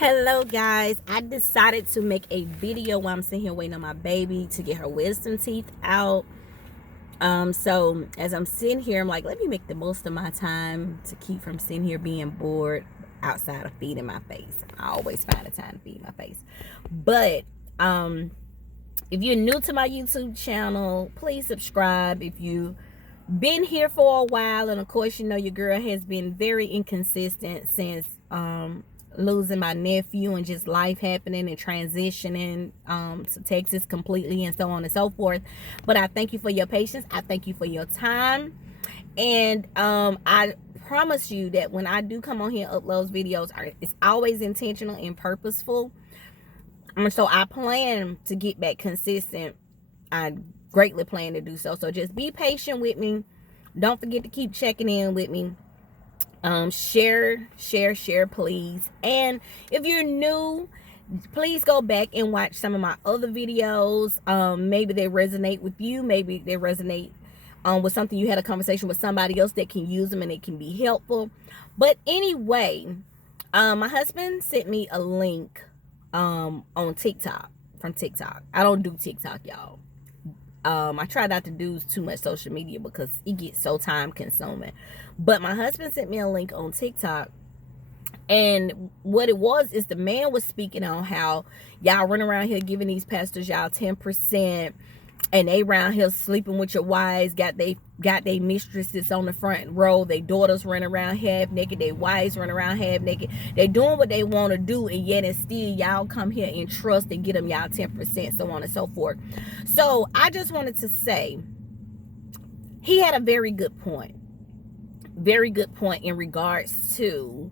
Hello guys, I decided to make a video while I'm sitting here waiting on my baby to get her wisdom teeth out. So as I'm sitting here, I'm like, let me make the most of my time to keep from sitting here being bored outside of feeding my face. I always find a time to feed my face. But if you're new to my YouTube channel, please subscribe. If you been here for a while, and of course you know your girl has been very inconsistent since losing my nephew and just life happening and transitioning to Texas completely and so on and so forth. But I thank you for your patience. I thank you for your time. And I promise you that when I do come on here and upload videos, it's always intentional and purposeful. So I plan to get back consistent. I greatly plan to do so. So just be patient with me. Don't forget to keep checking in with me. Share, please. And if you're new, please go back and watch some of my other videos. Maybe they resonate with you. Maybe they resonate with something you had a conversation with somebody else that can use them and it can be helpful. But anyway, my husband sent me a link on TikTok, from TikTok. I don't do TikTok, y'all. I try not to do too much social media because it gets so time consuming. But my husband sent me a link on TikTok, and what it was is the man was speaking on how y'all run around here giving these pastors y'all 10%, and they around here sleeping with your wives, got they mistresses on the front row, they daughters run around half naked, they wives run around half naked, they doing what they want to do, and yet and still y'all come here and trust and get them y'all 10%, so on and so forth. So I just wanted to say he had a very good point in regards to,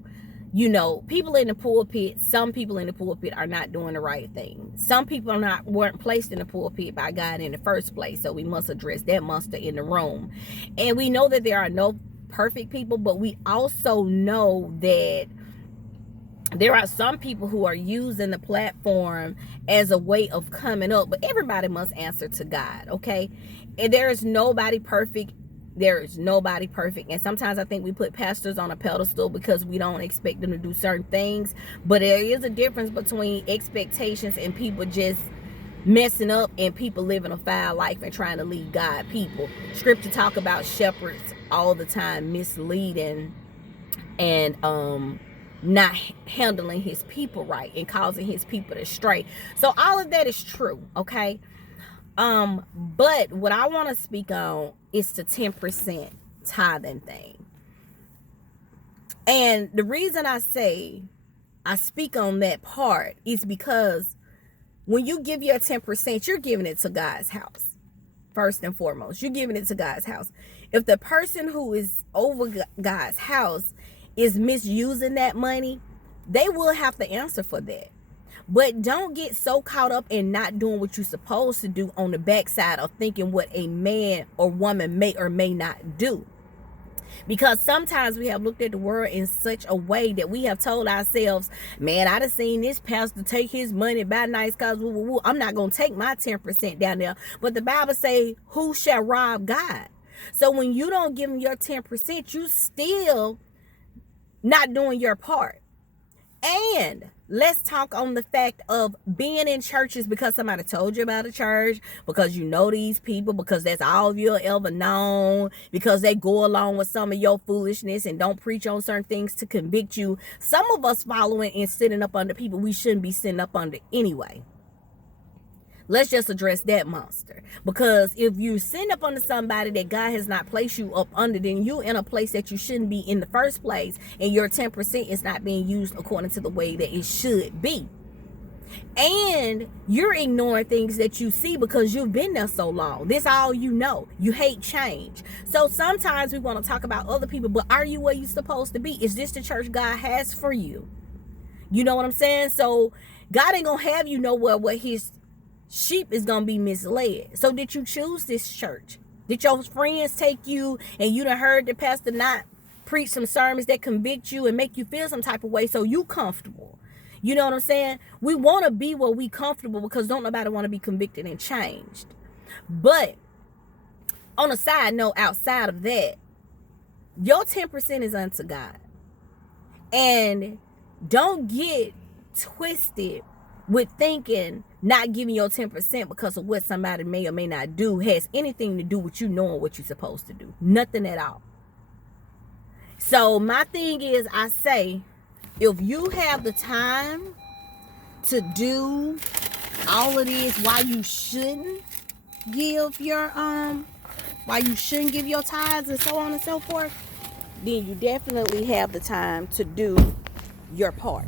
you know, people in the pulpit. Some people in the pulpit are not doing the right thing. Some people weren't placed in the pulpit by God in the first place. So we must address that monster in the room. And we know that there are no perfect people, but we also know that there are some people who are using the platform as a way of coming up. But everybody must answer to God, okay? And there is nobody perfect. There is nobody perfect. And sometimes I think we put pastors on a pedestal because we don't expect them to do certain things. But there is a difference between expectations and people just messing up and people living a foul life and trying to lead God people. Scripture talk about shepherds all the time misleading and not handling his people right and causing his people to stray. So all of that is true, okay? But what I want to speak on is the 10% tithing thing. And the reason I say I speak on that part is because when you give your 10%, you're giving it to God's house. First and foremost, you're giving it to God's house. If the person who is over God's house is misusing that money, they will have to answer for that. But don't get so caught up in not doing what you're supposed to do on the backside of thinking what a man or woman may or may not do. Because sometimes we have looked at the world in such a way that we have told ourselves, man, I done seen this pastor take his money, buy nice cars, woo, woo, woo. I'm not going to take my 10% down there. But the Bible say, who shall rob God? So when you don't give him your 10%, you still not doing your part. And let's talk on the fact of being in churches because somebody told you about a church, because you know these people, because that's all you'll ever known, because they go along with some of your foolishness and don't preach on certain things to convict you. Some of us following and sitting up under people we shouldn't be sitting up under anyway. Let's just address that monster. Because if you send up under somebody that God has not placed you up under, then you're in a place that you shouldn't be in the first place. And your 10% is not being used according to the way that it should be. And you're ignoring things that you see because you've been there so long. This all you know. You hate change. So sometimes we want to talk about other people, but are you where you're supposed to be? Is this the church God has for you? You know what I'm saying? So God ain't going to have you nowhere where his sheep is gonna be misled. So did you choose this church? Did your friends take you and you done heard the pastor not preach some sermons that convict you and make you feel some type of way so you comfortable? You know what I'm saying? We want to be where we comfortable because don't nobody want to be convicted and changed. But on a side note, outside of that, your 10% is unto God. And don't get twisted with thinking not giving your 10% because of what somebody may or may not do has anything to do with you knowing what you're supposed to do. Nothing at all. So my thing is, I say, if you have the time to do all of this, why you shouldn't give your tithes and so on and so forth, then you definitely have the time to do your part.